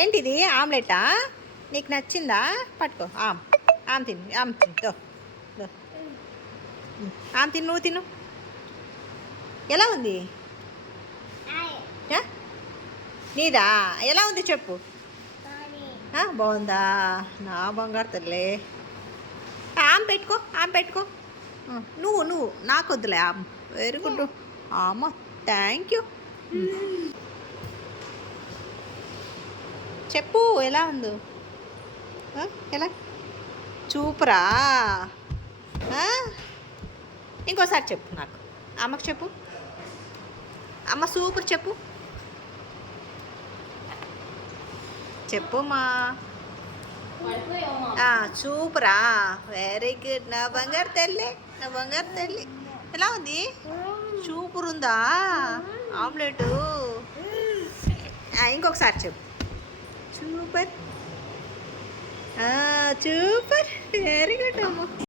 ఏంటిది ఆమ్లెటా? నీకు నచ్చిందా? పట్టుకో ఆమ్ తిను దో దో ఆమ్ తిను, నువ్వు తిను. ఎలా ఉంది? నీదా ఎలా ఉంది చెప్పు. బాగుందా? నా బంగారు తల్లి. ఆమ్ పెట్టుకో. నువ్వు నాకు వద్దులే. Very good. అమ్మ థ్యాంక్ యూ. చెప్పు ఎలా ఉందో. ఎలా చూపరా? ఇంకోసారి చెప్పు నాకు. అమ్మకు చెప్పు. అమ్మ సూపర్ చెప్పు. చెప్పుమా. సూపరా? Very good. నా బంగారు తల్లి. ఎలా ఉంది? సూపర్ ఉందా ఆమ్లెట్? ఇంకొకసారి చెప్పు. సూపర్. వెరీ గుడ్ అమ్మ.